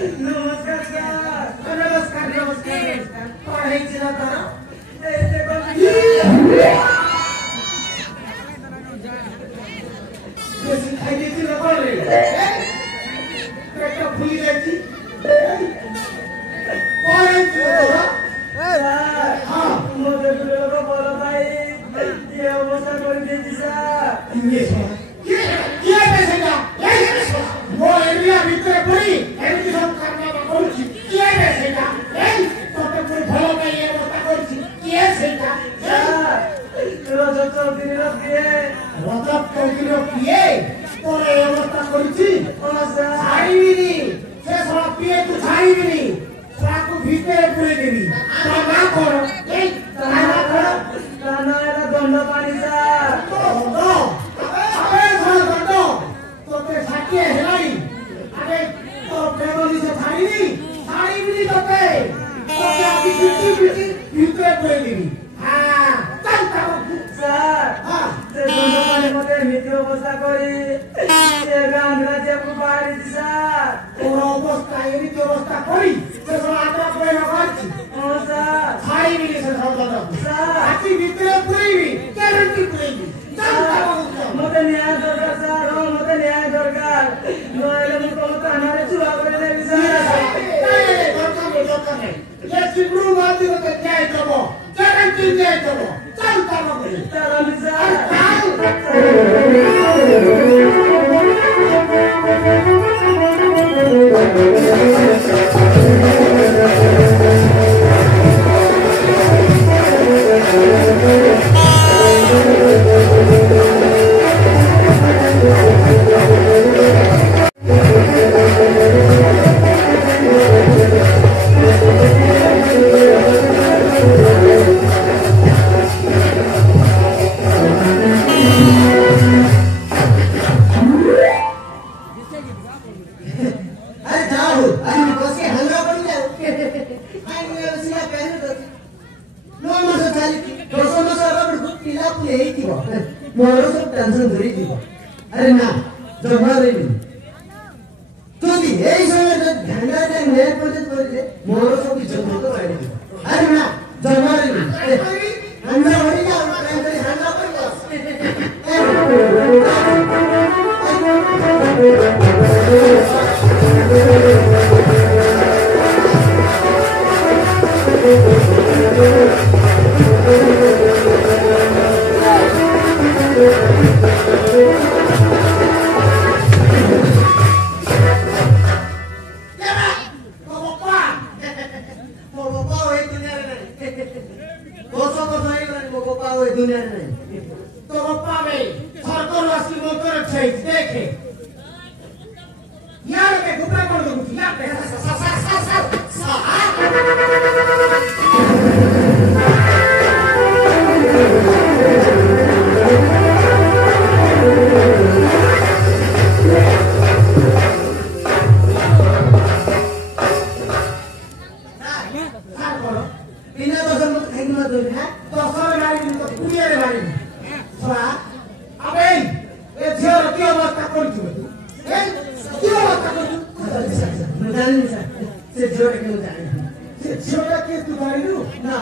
नमस्कार सर नमस्कार नमस्कार पढ़ाई चला तारा बेसी खाई देती ना पढ़ रही पेट फूली जाती पढ़ाई चला हाँ मुझे तो लोगों बोला भाई ये अवस्था कर देती सर ये कैसे क्या वो एरिया भीतर पड़ी एरिया सब करना बाकी ये कैसे क्या तो कोई भलो नहीं है वो बाकी ये सेटा रोज दिन रात ये रजब कौकिलो किए तोरे अवस्था करछि छाड़ीबिनी से सला पिए तू छाड़ीबिनी साकु भीतर पुरे देबी तो ना करो ना करो ना एला दंड पानी सा दंड अबे सला दंड तोते साकिए हेलाई अबे तो फैमिली से छाड़ीबिनी तोते तोते आकी बिटी भीतर पुरे देबी हां चल करो सर हां से दंड पानी मते मित्र अवस्था करी से गांव राज्य को बाहर दिसा और अवस्था एरी अवस्था करी से आत्रा कोई न करछि हां सर खाई भी से दंड सर आकी भीतर पुरेबी ग्यारंटी पुरेबी मते न्याय दरकार सर मते न्याय दरकार नहले मु को थानारे चुरा करे देबी सर दरकार नहीं ये सिब्रू माती को न्याय देबो ग्यारंटी न्याय देबो चल काम करे चल मोरो सब टेंशन धरी थी अरे ना जमा रही तो दी यही समय जब घंटा के नेट पर जब करे मोरो सब की जमा तो रही अरे ना जमा रही अंदर वही जा हंडा पर दुनिया नहीं तो पप्पा में सरकार वासी मोटर छै देखे यार के गुप्ता कर दो यार पे बिना दसन मत खाइ मत दो है तो सर गाड़ी तो पुलिया रे गाड़ी छोरा अबे ए झियो की अवस्था कर छु ए की अवस्था कर छु न जानि सर से झियो के न जानि से झियो के तू गाड़ी नु ना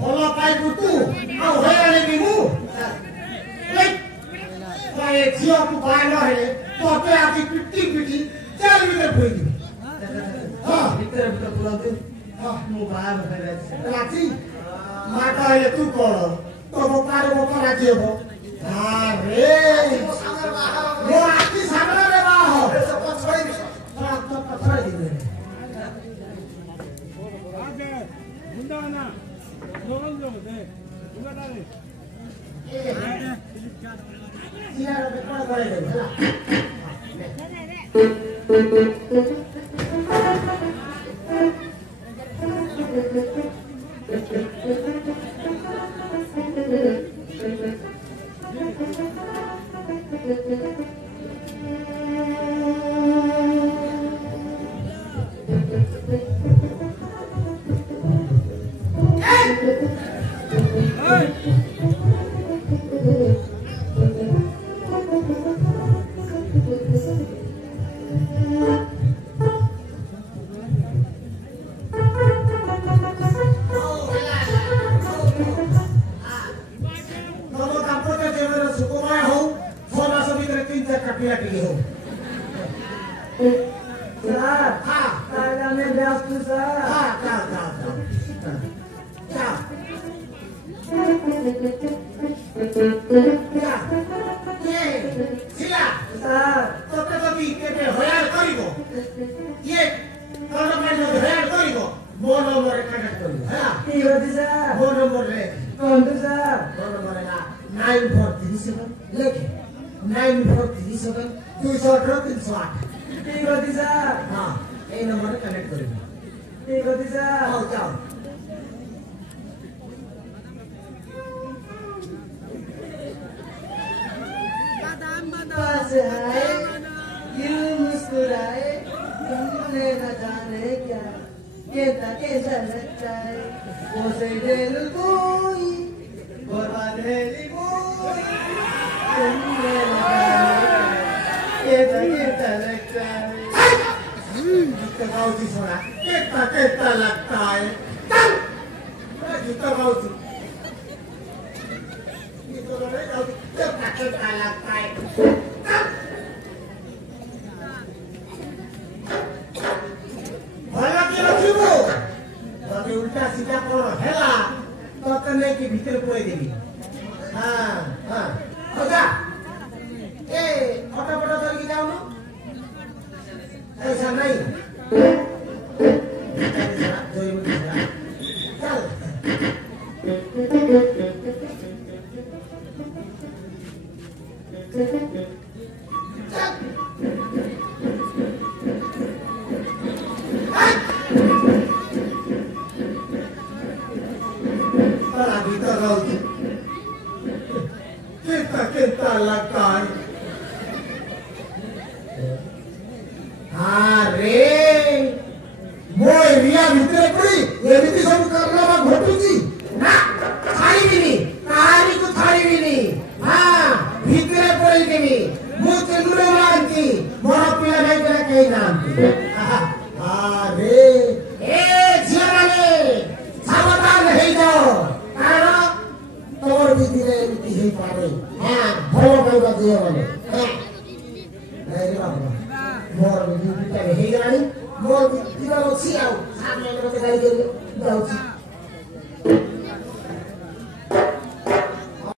भला पाई तू ଆଉ ହଇରାଣ ବି ମୁଁ ଏ ଝିଅକୁ ବାହା ନ ହେଲେ ତତେ ଆଜି ପିଟି ପିଟି ଚାରି ଭିତରେ ପୁରେଇଦେବି ହଁ ଭିତରେ ପୁରାନ୍ତୁ ମୁଁ ବାହା ରାଜି ମାଟ ହେଲେ ତୁ କଣ ତୋ ବୋପାର ବୋପା ରାଜି ହବ ଆରେ ମୋ ଆଖି ସାମ୍ନାରେ ବାହା ହବ ପଛରେ ଦିବେ ମୋର